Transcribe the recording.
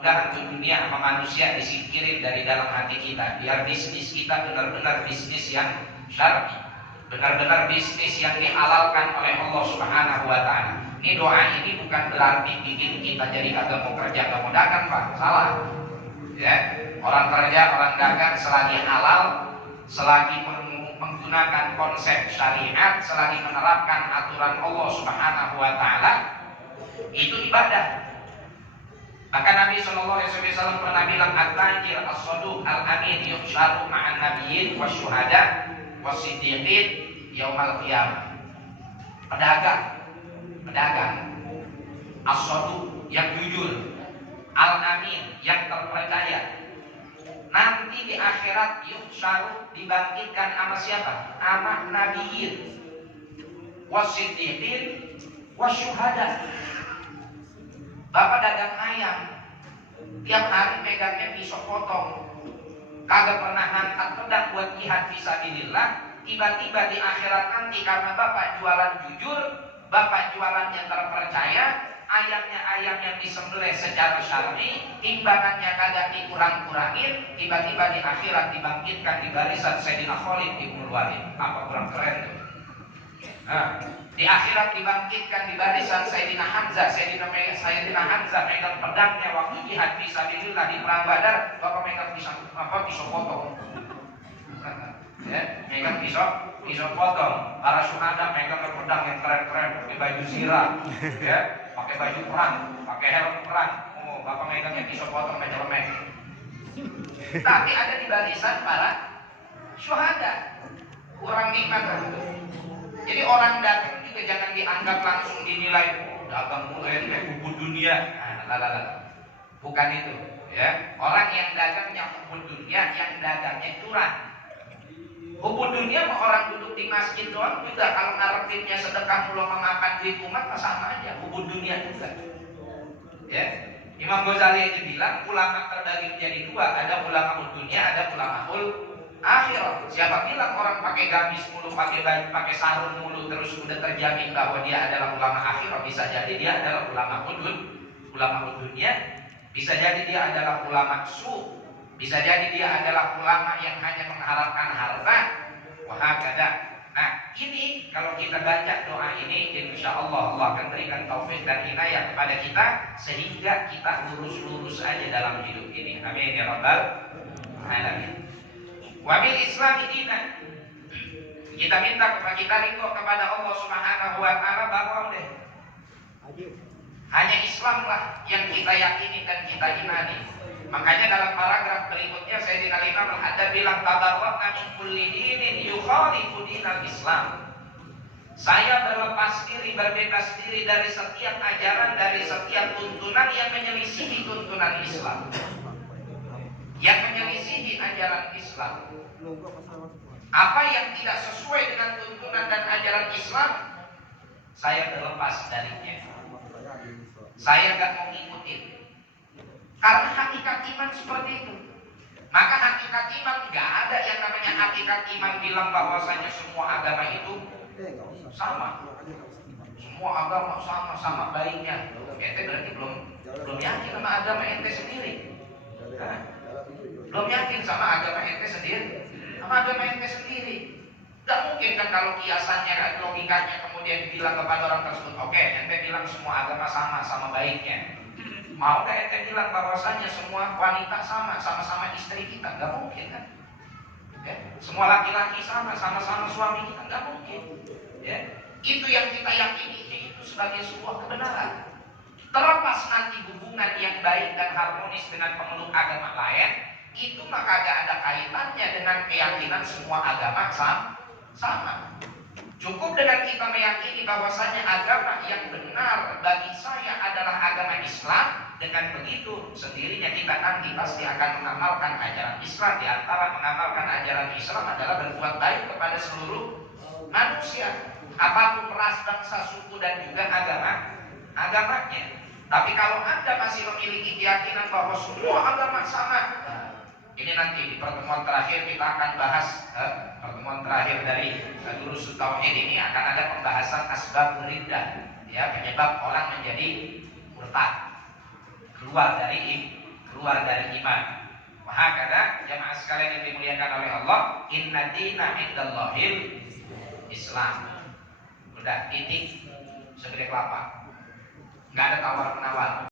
Enggak, untuk dunia sama manusia disingkirin dari dalam hati kita. Biar bisnis kita benar-benar bisnis yang syar'i, benar-benar bisnis yang dihalalkan oleh Allah Subhanahu wa Ta'ala. Ini doa ini bukan berarti bikin kita jadi kagak mau kerja, kagak mau dagang, Pak. Salah. Ya, orang kerja, orang dagang selagi halal, selagi menggunakan konsep syariat, selagi menerapkan aturan Allah Subhanahu wa Ta'ala, itu ibadah. Maka Nabi SAW pernah bilang, at-tajir as-saduq al-amin yuhsyaru ma'an nabiyyin wasyuhada wasiddiqin yaumal qiyamah. Pedagang as-saduq yang jujur, al-amin yang terpercaya, nanti di akhirat yuhsyaru dibangkitkan sama siapa? Sama nabiyyin wasiddiqin wasyuhada. Bapak dagang ayam, tiap hari megangnya pisau potong, kagak pernah ngangkat pedang buat jihad fisabilillah. Tiba-tiba di akhirat nanti karena bapak jualan jujur, bapak jualannya terpercaya, ayamnya ayam yang disembelih secara syar'i, timbangannya kagak dikurang-kurangin, tiba-tiba di akhirat dibangkitkan di barisan Sayyidina Khalid bin Walid. Apa kurang keren tuh? Nah, di akhirat dibangkitkan di barisan Sayyidina Hamzah. Sayyidina Hamzah megang pedangnya waktu jihad fisabilillah di perang Badar. Bapak megang pisau potong. Ya, megang pisau potong. Para syuhada megang pedang yang keren-keren, pakai baju zirah, ya, pakai baju perang, pakai helm perang. Oh, bapak megangnya pisau potong meja lemek. Tapi ada di barisan para syuhada. Kurang nikmat itu. Jadi orang dagang juga jangan dianggap langsung dinilai dagang mulai hubud dunia. Bukan itu, ya. Orang yang dagangnya hubud dunia, yang dagangnya curang. Hubud dunia mah orang duduk di masjid doang juga, kalau ngarepinnya sedekah mulu memakan duit umat sama aja, hubud dunia juga. Ya. Imam Ghazali aja bilang ulama terbagi menjadi dua, ada ulama dunia, ada ulama akhirat. Siapa bilang orang pakai gamis mulu, pakai baju, pakai sarung mulu terus udah terjamin bahwa dia adalah ulama akhirat? Bisa jadi dia adalah ulama dunia, bisa jadi dia adalah ulama su, bisa jadi dia adalah ulama yang hanya mengharapkan harta. Wahakada. Nah, ini kalau kita baca doa ini, insya Allah Allah akan berikan taufik dan inayah kepada kita sehingga kita lurus-lurus aja dalam hidup ini. Amin ya rabbal alamin. Wabil Islam dinan, kita minta kepada kita ridho kepada Allah Subhanahu wa Ta'ala bahwa deh hanya Islamlah yang kita yakini dan kita imani. Makanya dalam paragraf berikutnya Sayyidina Imam Al-Haddad bilang tabarra'na min kulli dinin yukhalifu dinal Islam. Saya berlepas diri, berbebas diri dari setiap ajaran, dari setiap tuntunan yang menyelisihi tuntunan Islam, yang menyelisihi ajaran Islam. Apa yang tidak sesuai dengan tuntunan dan ajaran Islam, saya berlepas darinya. Saya gak mau ngikutin. Karena hakikat iman seperti itu. Maka hakikat iman gak ada yang namanya hakikat iman bilang bahwasanya semua agama itu sama. Semua agama sama baiknya. Ente berarti belum yakin sama agama ente sendiri. Belum yakin sama agama ente sendiri. Gak mungkin kan kalau kiasannya, logikanya kemudian bilang kepada orang tersebut, oke, ente bilang semua agama sama baiknya. Mau gak ente bilang bahwasanya semua wanita sama-sama istri kita? Gak mungkin kan? Ya? Semua laki-laki sama-sama suami kita? Gak mungkin. Ya? Itu yang kita yakini itu sebagai sebuah kebenaran. Terlepas nanti hubungan yang baik dan harmonis dengan pemeluk agama lain, itu maka gak ada kaitannya dengan keyakinan semua agama sama. Cukup dengan kita meyakini bahwasanya agama yang benar bagi saya adalah agama Islam. Dengan begitu sendirinya kita nanti pasti akan mengamalkan ajaran Islam. Di antara mengamalkan ajaran Islam adalah berbuat baik kepada seluruh manusia, apapun ras, bangsa, suku dan juga agamanya. Tapi kalau Anda masih memiliki keyakinan bahwa semua agama sama, ini nanti di pertemuan terakhir kita akan bahas, pertemuan terakhir dari Durus Tauhid ini akan ada pembahasan asbab riddah, ya, penyebab orang menjadi murtad, keluar dari keluar dari iman. Maka kata jamaah sekalian yang dimuliakan oleh Allah, inna dina indallahil Islam. Udah titik, segede kelapa, nggak ada tawar menawar.